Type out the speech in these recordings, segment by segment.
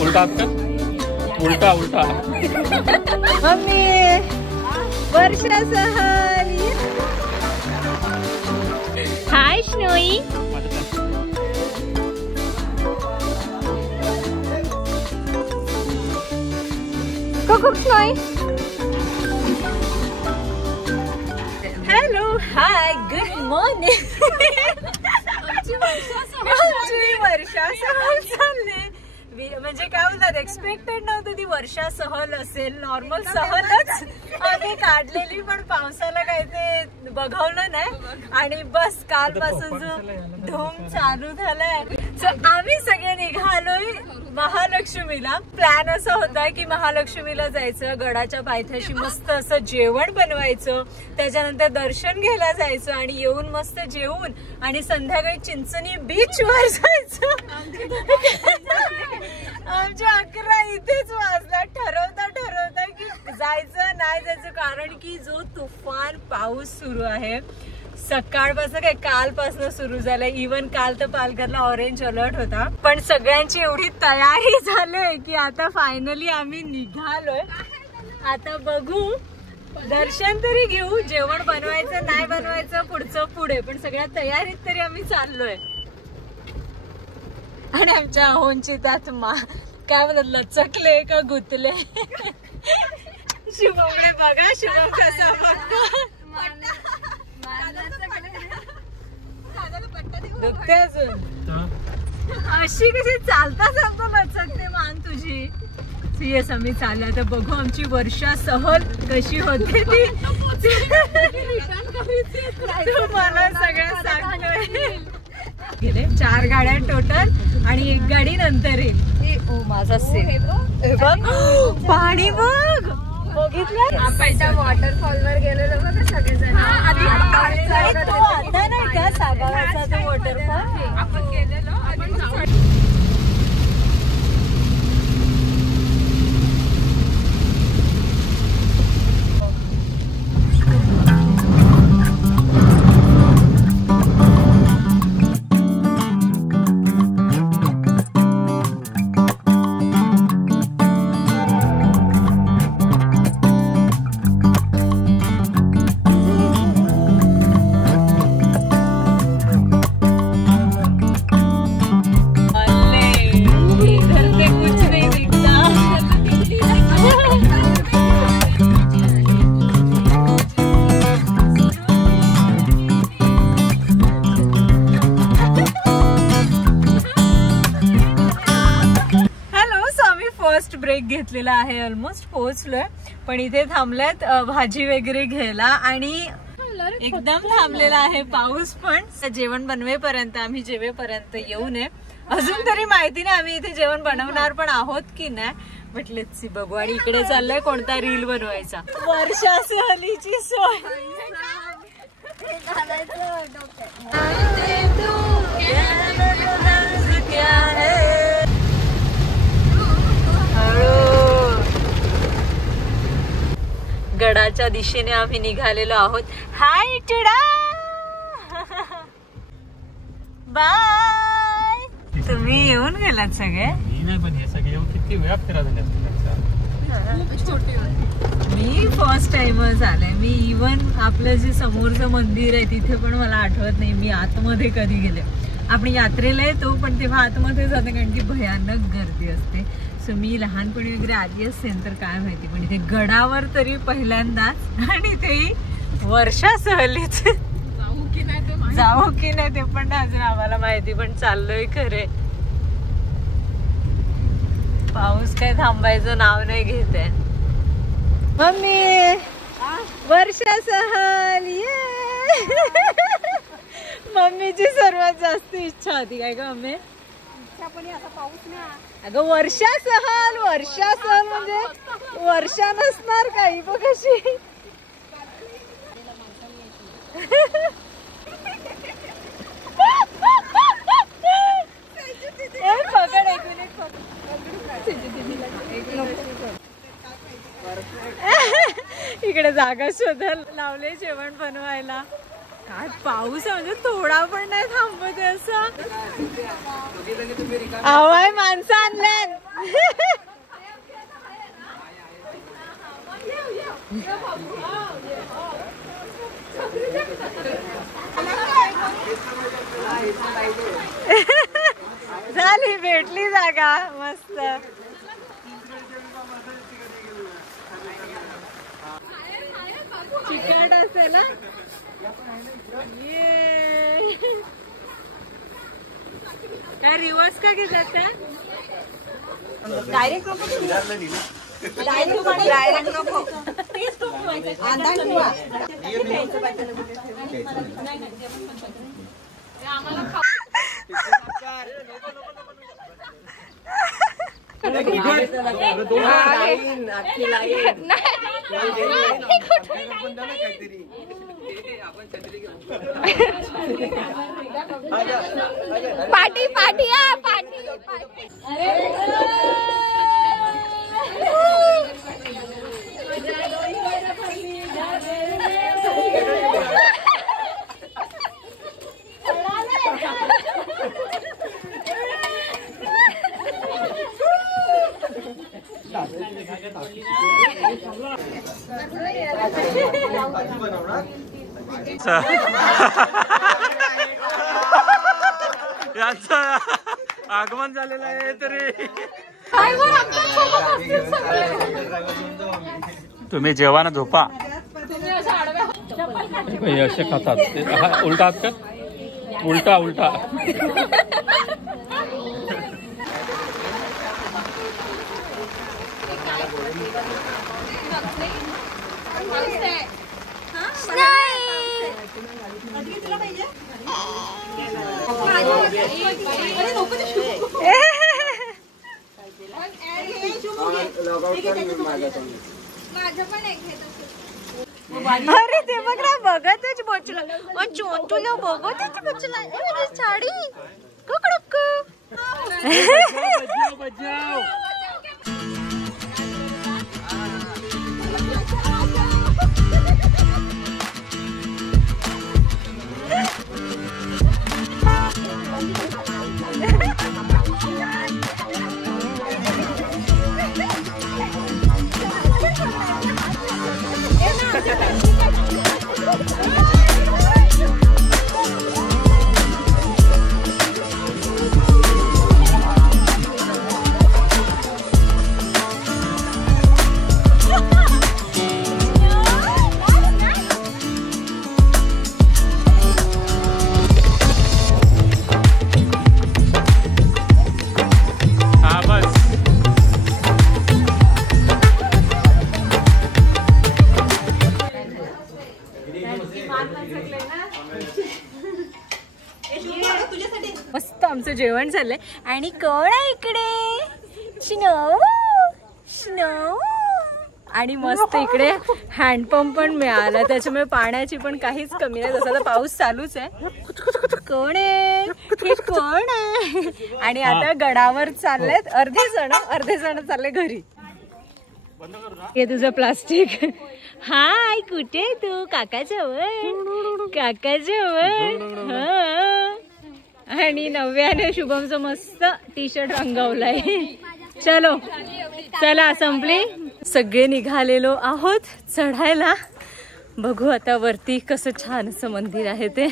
उलटा उलटा उलटा मम्मी वर्षा सहल. Hi Snowy. Cook Snowy. Hello hi good morning. Varsha सहल चालले. म्हणजे काय बोलतात, एक्सपेक्टेड नव्हतं ती वर्षा सहल असेल. नॉर्मल सहलच आम्ही काढलेली, पण पावसाला काय ते बघवलं नाही. आणि बस कालपासून जो धूम चालू झालाय. आम्ही सगळे निघालोय महालक्ष्मीला. प्लॅन असा होता की महालक्ष्मीला जायचं, गडाच्या पायथ्याशी मस्त असं जेवण बनवायचं, त्याच्यानंतर दर्शन घ्यायला जायचं आणि येऊन मस्त जेवून आणि संध्याकाळी चिंचणी बीच वर जायचं. आमच्या 11 इथेच वाजला ठरवता की जायचं नाही जायचं, कारण की जो तुफान पाऊस सुरू आहे सकाळपासून, काय कालपासून सुरू झालाय. इव्हन काल तर पालघरला ऑरेंज अलर्ट होता. पण सगळ्यांची एवढी तयारी झाली की आता फायनली आम्ही निघालोय. आता बघू, दर्शन तरी घेऊ, जेवण बनवायचं नाही बनवायचं पुढचं पुढे, पण सगळ्या तयारीत तरी आम्ही चाललोय. आणि आमच्या अहोंची त्यात काय म्हणतात, लचकले का गुतले. शुभमने बघा, शुभम कसा बघतो. दुखते अजून. अशी कशी चालता चालता लचकते मान तुझी. सीएस आम्ही चाललो. आता बघू आमची वर्षा सहल कशी होते ती. मला सगळं सांगतोय. 4 गाड्या टोटल आणि 1 गाडी नंतर येईल. ओ माझा सेल पाणी बघ, बघितलं पहिला वॉटरफॉल वर गेलेलो बघ सगळेजण. आता नाही का सागावाचा तो वॉटरफॉल आपण गेलेलो. ब्रेक घेतलेला आहे. ऑलमोस्ट पोहोचलोय, पण इथे थांबल्यात भाजी वगैरे घ्यायला आणि एकदम थांबलेला आहे पाऊस. पण जेवण बनवेपर्यंत, आम्ही जेवेपर्यंत येऊ नये. अजून तरी माहिती नाही आम्ही इथे जेवण बनवणार पण आहोत की नाही, बट लेट्स सी, बघू. आणि इकडे चाललंय कोणता रील बनवायचा. वर्षा सहलीची सोय. गडाच्या दिशेने आम्ही निघालेलो आहोत. हाय टिडा, बाय. तुम्ही येऊन गेलात सगळे? पण हे सगळे येऊन किती वेळा फिरा झाले. मी फर्स्ट टाइमच आले. मी इव्हन आपलं जे समोरचं मंदिर आहे तिथे पण मला आठवत नाही मी आतमध्ये कधी गेले. आपण यात्रेला येतो पण तेव्हा आतमध्ये जाते कारण की भयानक गर्दी असते. सो मी लहानपणी वगैरे आली असेल तर काय माहिती, पण इथे गडावर तरी पहिल्यांदाच. आणि ते वर्षा सहलीच जाऊ की नाही ते पण अजून आम्हाला माहिती, पण चाललोय खरे. पाऊस काय थांबायचं नाव नाही घेते. मम्मी वर्षा सहल ये. मम्मीची सर्वात जास्त इच्छा होती काय ग मम्मी? अगं वर्षा सहल, वर्षा सहल म्हणजे वर्षा नसणार काही. बघ कशी पकड एक मिनिट. इकडे इकडे जागा शोधायला लावले जेवण बनवायला. काय पाऊस म्हणजे थोडा पण नाही थांबत असं. आवाय माणसं आणल्यात. झाली भेटली जागा मस्त. चिकट असेल ना. काय रिवर्स का घेतात त्या. डायरेक्ट नको. Party party party. याचं आगमन झालेलं आहे तरी तुम्ही जेवा ना झोपा. असे खातात. उलटा हात कर. उलटा उलटा. अरे ते बघ ना बघतच बोचला. तुला बघतच बोचला. साडी कडक. मस्त आमचं जेवण झालंय. आणि कोण आहे इकडे. Snow snow. आणि मस्त इकडे हँडपंप पण मिळाला. त्याच्यामुळे पाण्याची पण काहीच कमी नाही. जसा पाऊस चालूच आहे. कोण आहे हे कोण आहे. आणि आता गडावर चाललेत अर्धे जण चालले घरी. हे तुझं प्लास्टिक. हाय कुठे तू. काकाजवळ. आणि नव्याने शुभमचं मस्त टी शर्ट रंगवलाय. चला संपली. सगळे निघालेलो आहोत चढायला. बघू आता वरती कसं छान असं मंदिर आहे ते.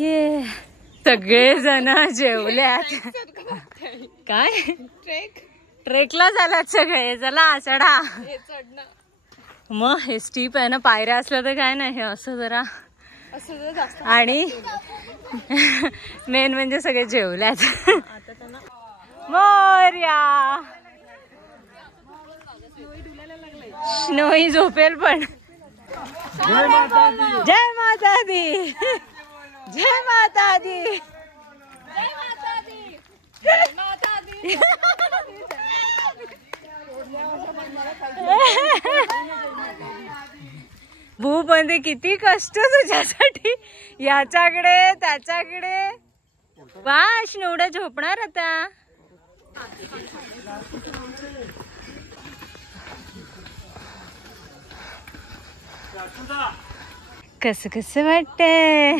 ये सगळे जण जेवल्यात. काय ट्रेकला झालात सगळे. चला चढा. मग हे स्टीप आहे ना. पायऱ्या असल्या तर काय नाही. हे असं जरा. आणि मेन म्हणजे सगळे जेवल्यात. मोरया. स्नोई झोपेल पण. जय माता दी. जय माता दी. भू पण किती कष्ट तुझ्यासाठी. याच्याकडे त्याच्याकडे. वा स्नोडा झोपणार आता. कसं कसं वाटतंय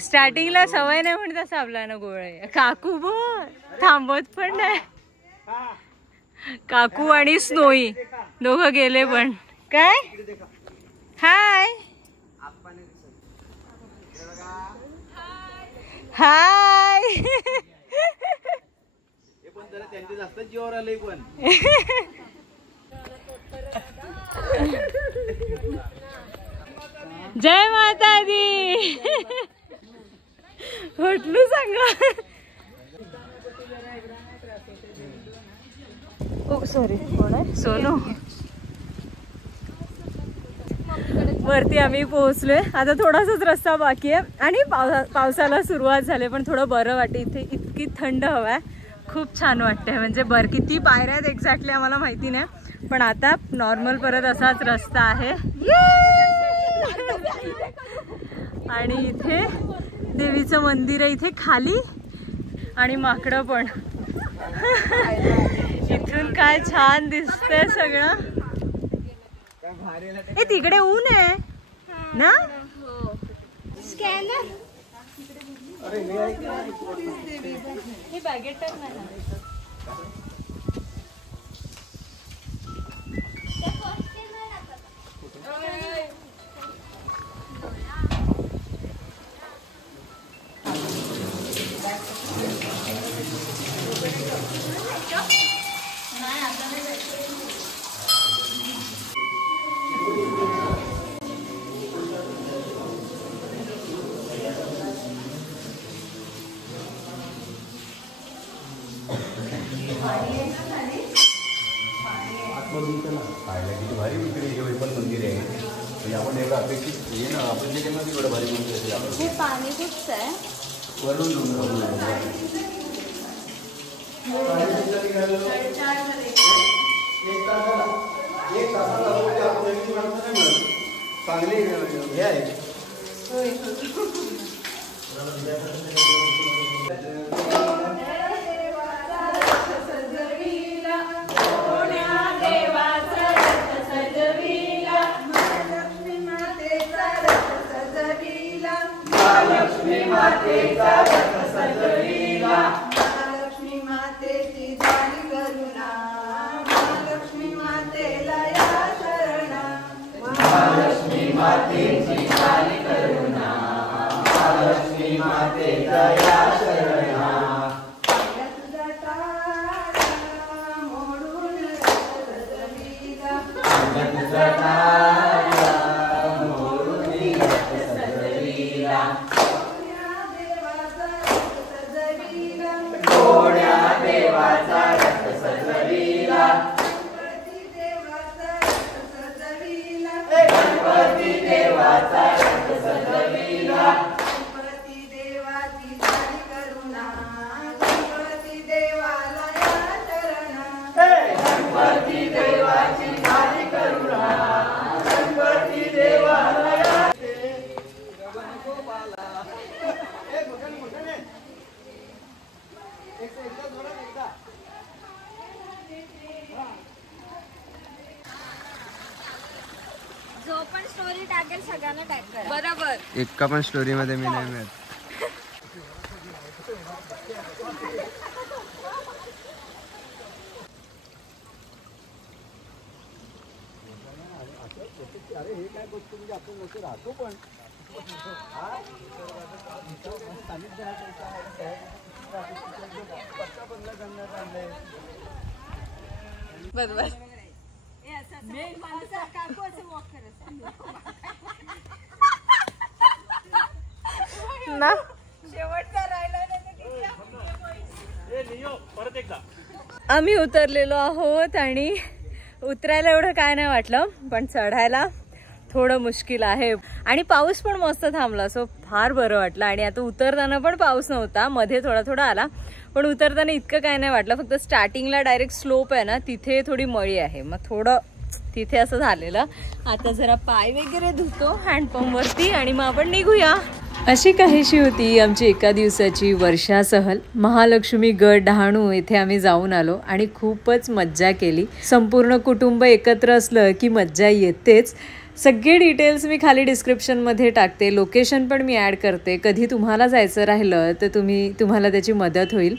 स्टार्टिंगला सवय नाही म्हणत असं आपला ना गोळे. काकू बोल थांबत पण नाही. काकू आणि स्नोई दोघं गेले पण. काय हाय हाय जय माता दी. होटलू सांगा. ओ सॉरी कोण आहे सोनू. वरती आम्ही पोहोचलोय. आता थोडासाच रस्ता बाकी आहे आणि पावसाला सुरुवात झाली पण थोडं बरं वाटतं. इथे इतकी थंड हवा आहे. खूप छान वाटतंय. म्हणजे किती पायऱ्या आहेत एक्झॅक्टली आम्हाला माहिती नाही पण आता नॉर्मल परत असाच रस्ता आहे. आणि इथे देवीचं मंदिर आहे इथे खाली आणि माकडं पण. इथून काय छान दिसतंय सगळं. ए तिकडे ऊन आहे ना. स्कॅनर हे बॅगेट टाक ना. भारी मंदिर आहे आपण एवढं अपेक्षित ये ना आपण त्याच्यामध्ये एवढं भारी मंदिर आहे. हे पाणी कुठचं आहे वरून चांगली हे आहे. महालक्ष्मी मातेची झाली करुणा. महालक्ष्मी मातेला या शरणा. महालक्ष्मी मातेची झाली करुणा. महालक्ष्मी मातेला या शरणा. तुझा तारा मोडून सजविला. तुझा तारा मोडून सजविला. देवाचा रथ सजविला. गणपती देवाचा रथ सजविला. गणपती देवाचा रथ सजविला. गणपती देवाची झाली करुणा. गणपती देवाला या शरणा. गणपती देवाची झाली करुणा. गणपती देवाला या जो पण स्टोरी टाकेल सगळ्यांना टॅग करा. बरोबर. एका पण स्टोरी मध्ये मी नाही मिळत. अरे हे काय गोष्ट म्हणजे आपण नको राहतो पण बरोबर ना. शेवटचा राहिला परत एकदा. आम्ही उतरलेलो आहोत आणि उतरायला एवढं काय नाही वाटलं पण चढायला थोडं मुश्किल आहे आणि पाऊस पण मस्त थांबला सो फार बरं वाटलं. आणि आता उतरताना पण पाऊस नव्हता, मध्ये थोडा थोडा आला पण उतरताना इतकं काय नाही वाटलं. फक्त स्टार्टिंगला डायरेक्ट स्लोप आहे ना तिथे थोडी मळी आहे मग थोडं तिथे असं झालेलं. आता जरा पाय वगैरे धुतो हँडपंपवरती आणि मग आपण निघूया. अशी काहीशी होती आमची एका दिवसाची वर्षा सहल. महालक्ष्मी गड डहाणू येथे आम्ही जाऊन आलो आणि खूपच मज्जा केली. संपूर्ण कुटुंब एकत्र असलं की मज्जा येतेच. सगळे डिटेल्स मी खाली डिस्क्रिप्शनमध्ये टाकते, लोकेशन पण मी ॲड करते. कधी तुम्हाला जायचं राहिलं तर तुम्हाला त्याची मदत होईल.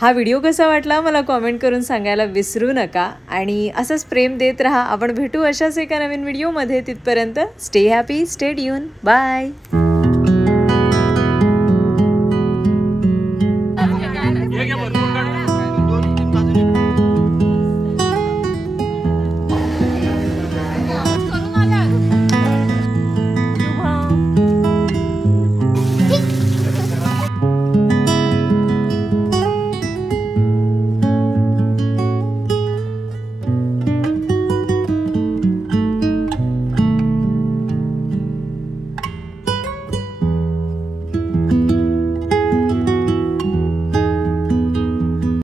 हा व्हिडिओ कसा वाटला मला कॉमेंट करून सांगायला विसरू नका आणि असंच प्रेम देत राहा. आपण भेटू अशाच एका नवीन व्हिडिओमध्ये. तिथपर्यंत stay happy, stay tune, bye.